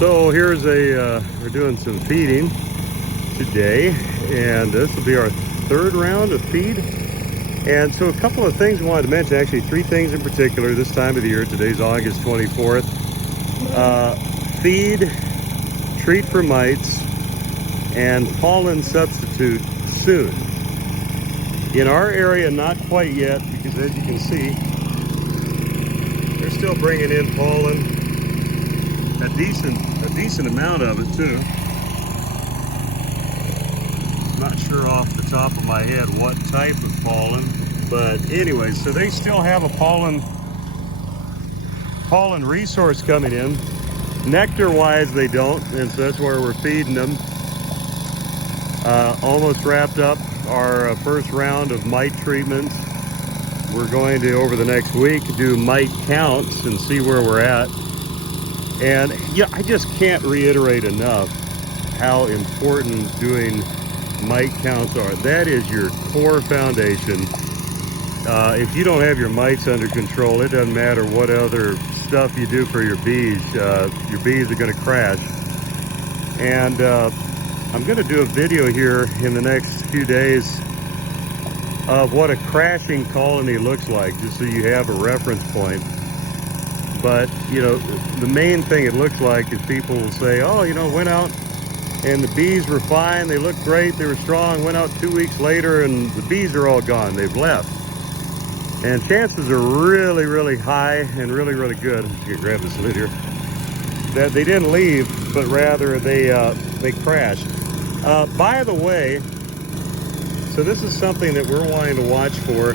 So here's we're doing some feeding today, and this will be our third round of feed. And so a couple of things I wanted to mention, actually three things in particular this time of the year. Today's August 24th. Feed, treat for mites, and pollen substitute soon. In our area, not quite yet, because as you can see, they're still bringing in pollen. A decent amount of it too. Not sure off the top of my head what type of pollen, but anyway, so they still have a pollen resource coming in. Nectar wise they don't, and so that's where we're feeding them. Almost wrapped up our first round of mite treatments. We're going to, over the next week, do mite counts and see where we're at. And yeah, I just can't reiterate enough how important doing mite counts are. That is your core foundation. If you don't have your mites under control, it doesn't matter what other stuff you do for your bees are going to crash. And I'm going to do a video here in the next few days of what a crashing colony looks like, just so you have a reference point. But, you know, the main thing it looks like is people will say, oh, you know, went out and the bees were fine, they looked great, they were strong, went out 2 weeks later and the bees are all gone, they've left. And chances are really, really high and really, really good, you can grab this lid here, that they didn't leave, but rather they crashed. By the way, so this is something that we're wanting to watch for,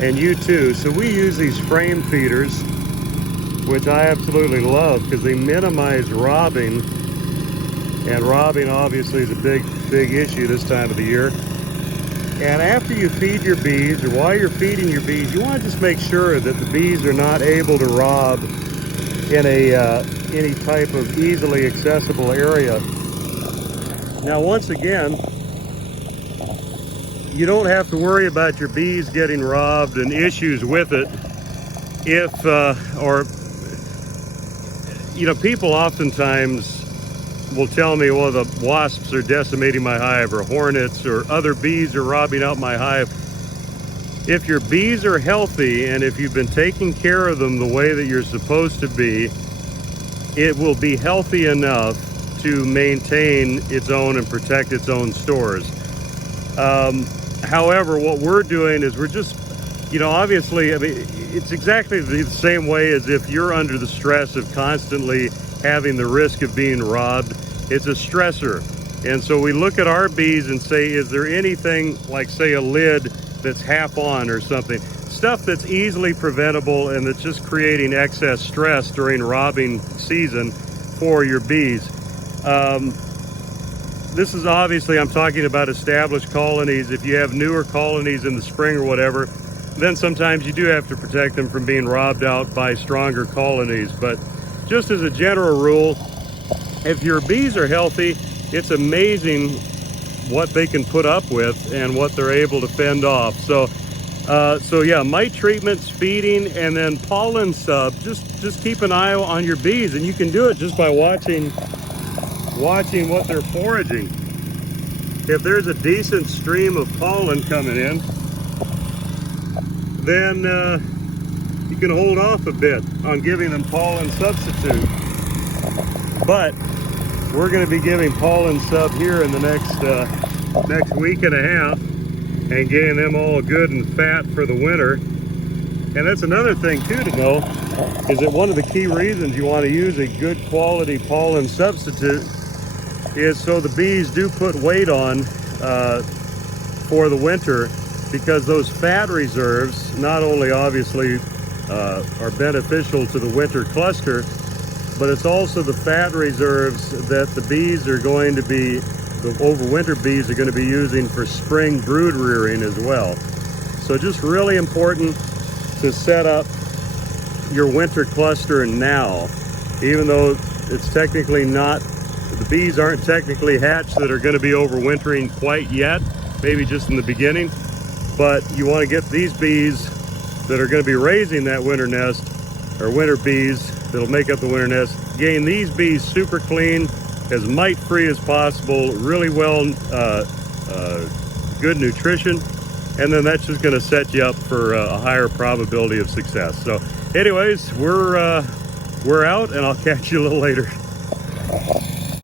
and you too. So we use these frame feeders, which I absolutely love because they minimize robbing, and robbing obviously is a big issue this time of the year. And after you feed your bees, or while you're feeding your bees, you want to just make sure that the bees are not able to rob in any type of easily accessible area. Now, once again, you don't have to worry about your bees getting robbed and issues with it if, you know, people oftentimes will tell me, well, the wasps are decimating my hive, or hornets or other bees are robbing out my hive. If your bees are healthy and if you've been taking care of them the way that you're supposed to be, it will be healthy enough to maintain its own and protect its own stores. However, what we're doing is we're just, you know, obviously, I mean, it's exactly the same way as if you're under the stress of constantly having the risk of being robbed. It's a stressor. And so we look at our bees and say, is there anything like, say, a lid that's half on or something? Stuff that's easily preventable and that's just creating excess stress during robbing season for your bees. This is obviously, I'm talking about established colonies. If you have newer colonies in the spring or whatever, then sometimes you do have to protect them from being robbed out by stronger colonies. But just as a general rule, if your bees are healthy, it's amazing what they can put up with and what they're able to fend off. So yeah, mite treatments, feeding, and then pollen sub. Just keep an eye on your bees, and you can do it just by watching what they're foraging. If there's a decent stream of pollen coming in, then you can hold off a bit on giving them pollen substitute. But we're going to be giving pollen sub here in the next week and a half and getting them all good and fat for the winter. And that's another thing too to know, is that one of the key reasons you want to use a good quality pollen substitute is so the bees do put weight on for the winter, because those fat reserves not only obviously are beneficial to the winter cluster, but it's also the fat reserves that the bees are going to be, the overwinter bees are going to be using for spring brood rearing as well. So just really important to set up your winter cluster now, even though it's technically not, the bees aren't technically hatched that are going to be overwintering quite yet, maybe just in the beginning. But you want to get these bees that are going to be raising that winter nest, or winter bees that'll make up the winter nest, gain these bees super clean, as mite free as possible, really well, good nutrition, and then that's just going to set you up for a higher probability of success. So anyways, we're out, and I'll catch you a little later.